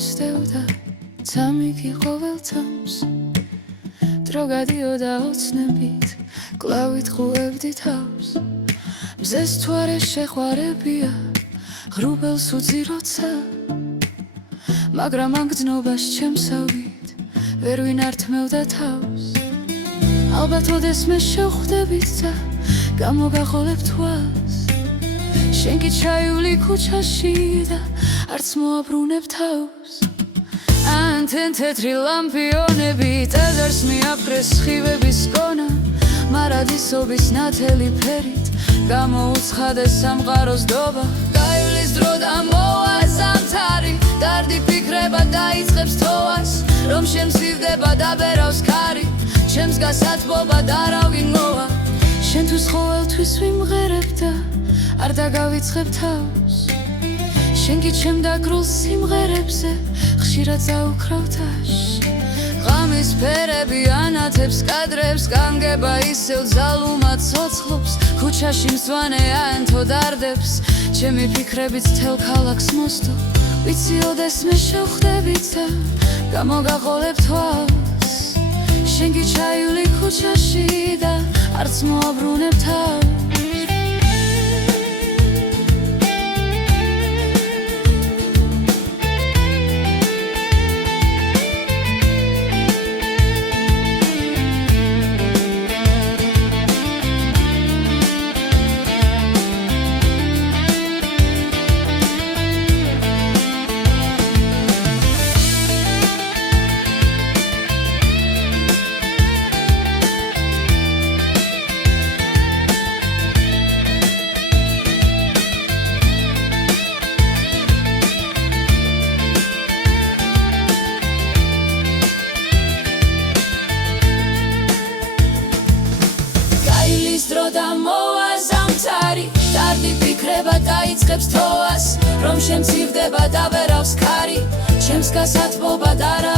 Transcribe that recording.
მისდევდა წამიგი ყოველ თავს დრო გადიოდა ოცნებით კვლავ იტყუებდი თავს მზეს თუ არ შეხვარებია ღრუბელს უძი როცა მაგრამ ამ გრძნობას ჩემსავით ვერ ვინართმევდა თავს ალბათ ოდეს მე შევხვდებით და გამოგახოლებ თვალს შენ კი ჩაივლი ქუჩაში და არც მოაბრუნებ თავს ან თეთრი ლამპიონები ტაძარს მიაფრეს სხივების გონა მარადისობის ნათელი ფერით გამოუცხადეს სამყაროს დობა გაივლის დრო და მოვა ზამთარი დარდი ფიქრება დაიწყებს თოვას რომ შენ მცირდება და ბერავს ქარი ჩემს გასათბობა და რა ვინმოვა შენთვის ყოველთვის ვიმღერებ და არ დაგავიწყებ თავს შენ კი ჩემ დაგრულ სიმღერებზე ხშირად წაუქრავ თაში ღამის ფერები ანათებს კადრებს განგება ისევ ძალუმად ცოცხლობს ქუჩაში მწვანე აენთო დარდებს ჩემი ფიქრებით თელ ქალაქს მოსდო ვიცი ოდეს მე შევხვდებით და გამოგახოლებ თვალს შენ კი ჩაივლი ქუჩაში და არც მოაბრუნებ თავს დრო და მოვა ზამთარი დარდი ფიქრება დაიწყებს თოვას რომ შენ მცირდება და ბერავს ქარი ჩემს გასათბობა და რა